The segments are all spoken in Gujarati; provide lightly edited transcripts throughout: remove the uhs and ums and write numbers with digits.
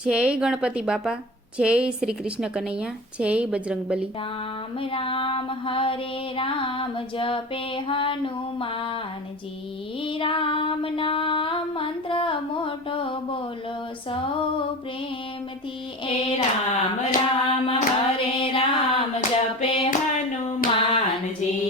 જય ગણપતિ બાપા, જય શ્રી કૃષ્ણ કનૈયા, જય બજરંગબલી। રામ રામ હરે રામ જપે હનુમાનજી, રામ નામ મંત્ર મોટો બોલો સૌ પ્રેમથી। એ રામ રામ હરે રામ જપે હનુમાનજી,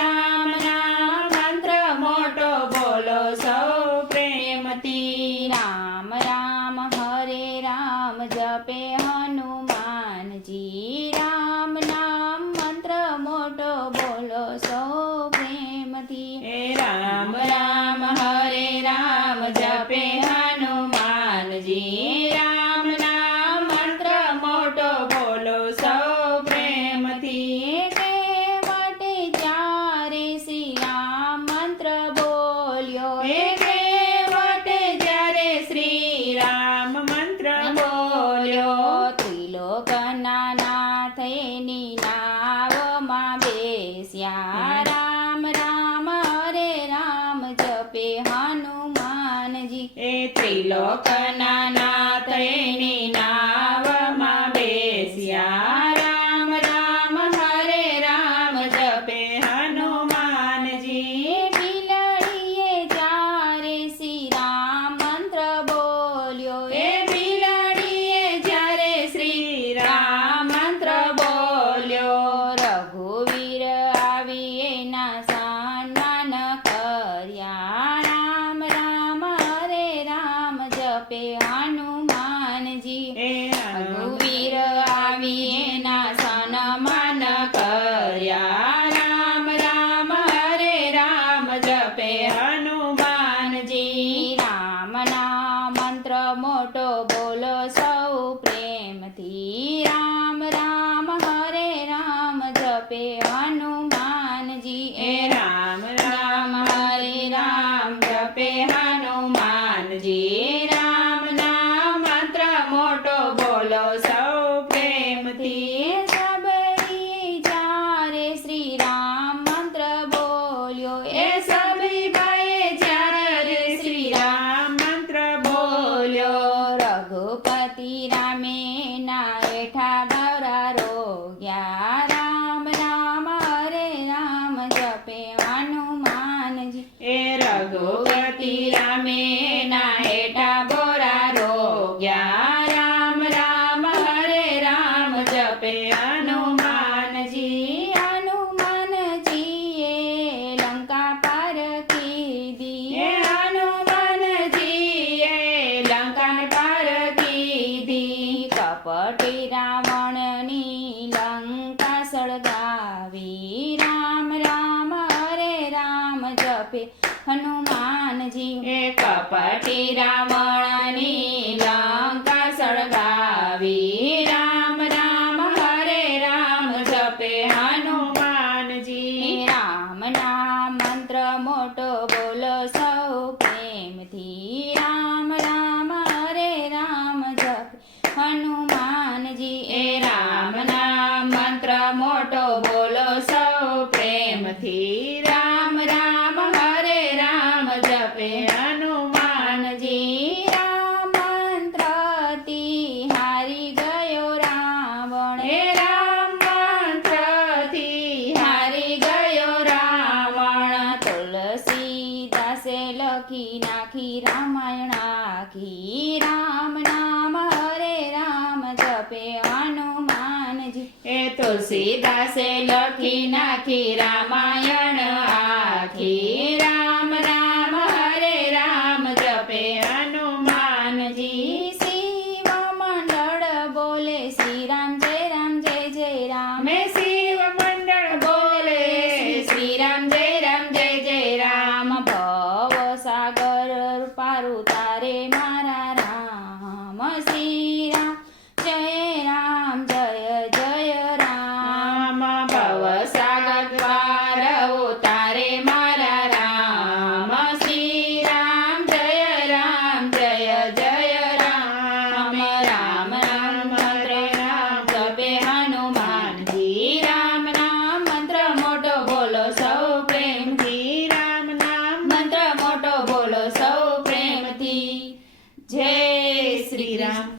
રામ નામ મંત્ર મોટો બોલો સૌ પ્રેમથી। રામ રામ હરે રામ જપે હનુમાનજી, રામ નામ મંત્ર મોટો બોલો સૌ પ્રેમથી। એ રામ રામ હરે રામ જપે હનુમાનજી, રામ નામ મંત્ર મોટો બોલો સૌ પ્રેમથી। કેવટે જ્યારે શ્રી રામ મંત્ર બોલ્યો, એ કેવટે જ્યારે શ્રી રામ મંત્ર બોલ્યો, ત્રિલોકના નાથ એની નાવમાં બેસ્યા। રામ રામ હરે રામ જપે હનુમાનજી, એ ત્રિલોકના નાથ એની નાવમાં બેસ્યા। રામ રામ હરે રામ જપે હનુમાનજી। બિલાડીએ જ્યારે શ્રી રામ મંત્ર બોલ્યો, એ બિલાડીએ જ્યારે શ્રી રામ મંત્ર બોલ્યો, રઘુવીર આવી એના સન્માન કર્યા। રામ રામ હરે રામ જપે હનુમાનજી, એ રઘુવીર આવી એના સન્માન કર્યા। રામ રામ હરે રામ જપે હનુમાનજી। રામના મંત્ર મોટો બોલો સૌ પ્રેમથી। રામ રામ હરે રામ જપે હનુમાનજી, એ રામ રામ હરે રામ જપે હનુમાનજી। રામ નામ મંત્ર મોટો બોલો સૌ પ્રેમથી। સબરી જ્યારે શ્રી રામ મંત્ર બોલ્યો, એ સભી ભાઈએ જ્યારે શ્રી રામ મંત્ર બોલ્યો, રઘુપતિ રામે ના હેઠા બરા રોગ્યા। રામ રામ હરે રામ જપે હનુમાનજી, એ રઘુપતિ રામે ના હેઠા બોરા રોગ્યા। રામ રામ હરે રામ જપે હનુમાનજી। હનુમાનજીએ લંકા પાર કીધી, એ હનુમાનજીએ લંકાને પાર કીધી, કપટી રાવણની લંકા સળગાવી। રામ રામ હરે રામ જપે હનુમાનજી, એ કપટી રાવણની લંકા સળગાવી। રામ રામ હરે રામ જપે હનુમાનજી। રામના મંત્ર મોટો બોલો સૌ પ્રેમથી। રામ રામ હરે રામ જપે હનુમાનજી, એ રામ નામ મંત્ર મોટો બોલો સૌ પ્રેમથી। રામ રામ હરે રામ જપે હનુમાનજી। રામ મંત્રથી હારી ગયો રાવણ, એ રામ મંત્રથી હારી ગયો રાવણ, તુલસીદાસે લખી નાખી રામાયણ આખી। રામ નામ હરે રામ જપે હનુમાનજી, એ તુલસીદાસે લખી નાખી રામાયણ આખી। રામ રામ હરે રામ જપે હનુમાનજી। શિવ મંડળ બોલે શ્રી રામ જય રામ જય જય રામ, મેં શિવ મંડળ બોલે શ્રી રામ જય જય રામ, ભવ સાગર પારું તારે મારા રામ। શ્રી રામ જય રામ જય જય રામ, રામ ભવ સાગર પાર ઉતારે મારા રામ। શ્રી રામ જય જય રામ, રામ રામ મંત્ર રામ જપે હનુમાનજી। રામ નામ મંત્ર મોટો બોલો સૌ પ્રેમથી। રામ નામ મંત્ર મોટો બોલો સૌ પ્રેમથી। જય